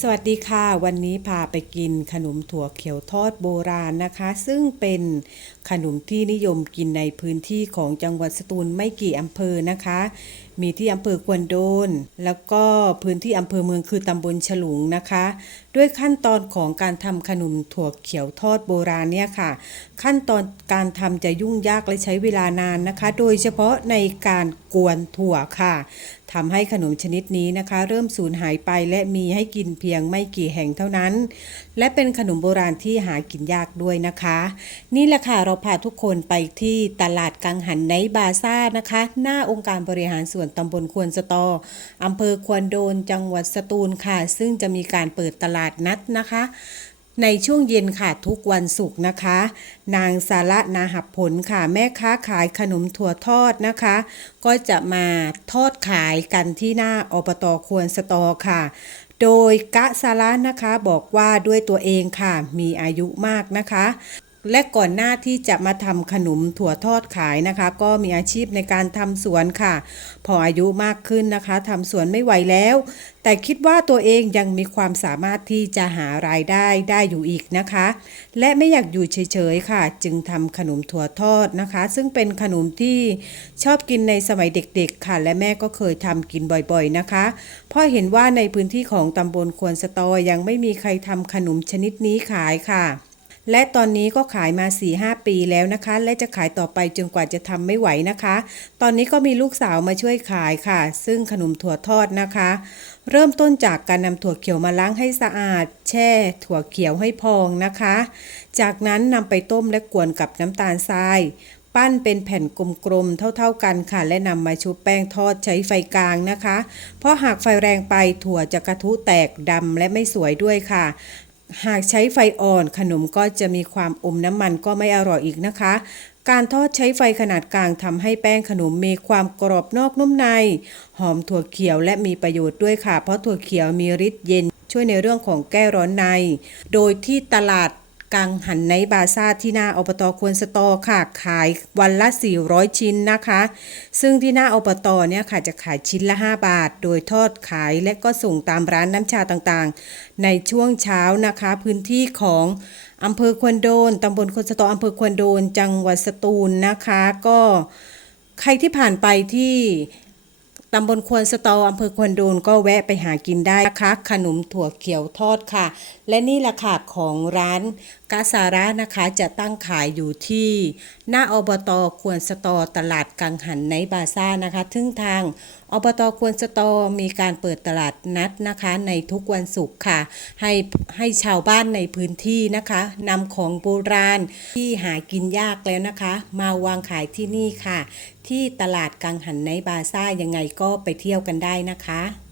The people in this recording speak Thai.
สวัสดีค่ะ วันนี้พาไปกินขนมถั่วเขียวทอดโบราณนะคะ ซึ่งเป็นขนมที่นิยมกินในพื้นที่ของจังหวัดสตูลไม่กี่อำเภอนะคะ มีที่อำเภอควนโดน แล้วก็พื้นที่อำเภอเมืองคือตำบลฉลุงนะคะ ด้วยขั้นตอนของการทำขนมถั่วเขียวทอดโบราณเนี่ยค่ะ ขั้นตอนการทำจะยุ่งยากและใช้เวลานานนะคะ โดยเฉพาะในการกวนถั่วค่ะ ทำให้ขนมชนิดนี้นะคะ เริ่มสูญหายไปและมีให้กินเพียงไม่กี่แห่งเท่านั้น และเป็นขนมโบราณที่หากินยากด้วยนะคะ นี่แหละค่ะเราพาทุกคนไปที่ตลาดกังหันไนบาซ่านะคะ หน้าองค์การบริหารส่วนตำบลควนสตออำเภอควนโดนจังหวัดสตูลค่ะ ซึ่งจะมีการเปิดตลาดนัดนะคะ ในช่วงเย็นค่ะทุกวันศุกร์นะคะ นางสาระนาหับผลค่ะแม่ค้าขายขนมถั่วทอดนะคะ ก็จะมาทอดขายกันที่หน้าอบตควรสตอค่ะโดยกะสาระนะคะบอกว่าด้วยตัวเองค่ะ มีอายุมากนะคะ และก่อนหน้าที่จะมาทำขนมถั่วทอดขายนะคะ ก็มีอาชีพในการทำสวนค่ะ พออายุมากขึ้นนะคะทำสวนไม่ไหวแล้ว แต่คิดว่าตัวเองยังมีความสามารถที่จะหารายได้ได้อยู่อีกนะคะ และไม่อยากอยู่เฉยๆค่ะ จึงทำขนมถั่วทอดนะคะ ซึ่งเป็นขนมที่ชอบกินในสมัยเด็กๆค่ะ และแม่ก็เคยทำกินบ่อยๆนะคะเพราะเห็นว่าในพื้นที่ของตำบลควนสตอยังไม่มีใครทำขนมชนิดนี้ขายค่ะ และตอนนี้ก็ขายมา 4-5 ปีแล้วนะคะ และจะขายต่อไปจนกว่าจะทำไม่ไหวนะคะ ตอนนี้ก็มีลูกสาวมาช่วยขายค่ะ ซึ่งขนมถั่วทอดนะคะ เริ่มต้นจากการนำถั่วเขียวมาล้างให้สะอาด แช่ถั่วเขียวให้พองนะคะ จากนั้นนำไปต้มและกวนกับน้ำตาลทรายปั้นเป็นแผ่นกลมๆ เท่าๆกันค่ะ และนำมาชุบแป้งทอดใช้ไฟกลางนะคะ เพราะหากไฟแรงไปถั่วจะกระทุแตกดำและไม่สวยด้วยค่ะ หากใช้ไฟอ่อนขนมก็จะมีความอมน้ำมันก็ไม่อร่อยอีกนะคะ การทอดใช้ไฟขนาดกลางทำให้แป้งขนมมีความกรอบนอกนุ่มใน หอมถั่วเขียวและมีประโยชน์ด้วยค่ะ เพราะถั่วเขียวมีฤทธิ์เย็น ช่วยในเรื่องของแก้ร้อนใน โดยที่ตลาด กังหันในบาซ่าที่หน้าอบตควรสตอค่ะ ขายวันละ 400 ชิ้นนะคะ ซึ่งที่หน้าอบตเนี่ยค่ะจะขายชิ้นละ 5 บาท โดยทอดขายและก็ส่งตามร้านน้ำชาต่างๆ ในช่วงเช้านะคะ พื้นที่ของอำเภอควนโดนตำบลควนสตออำเภอควนโดน จังหวัดสตูลนะคะ ก็ใครที่ผ่านไปที่ตำบลควนสตออำเภอควนโดนก็แวะไปหากินได้นะคะ ขนมถั่วเขียวทอดค่ะ และนี่แหละค่ะของร้านกาซาระนะคะจะตั้งขายอยู่ที่หน้าอบตอควนสตอตลาดกังหันในบาซ่านะคะทึ่งทางอบตอควนสตอมีการเปิดตลาดนัดนะคะในทุกวันศุกร์ค่ะ ให้ให้ชาวบ้านในพื้นที่นะคะนำของโบราณที่หากินยากแล้วนะคะ มาวางขายที่นี่ค่ะ ที่ตลาดกังหันในบาซ่ายังไงก็ไปเที่ยวกันได้นะคะ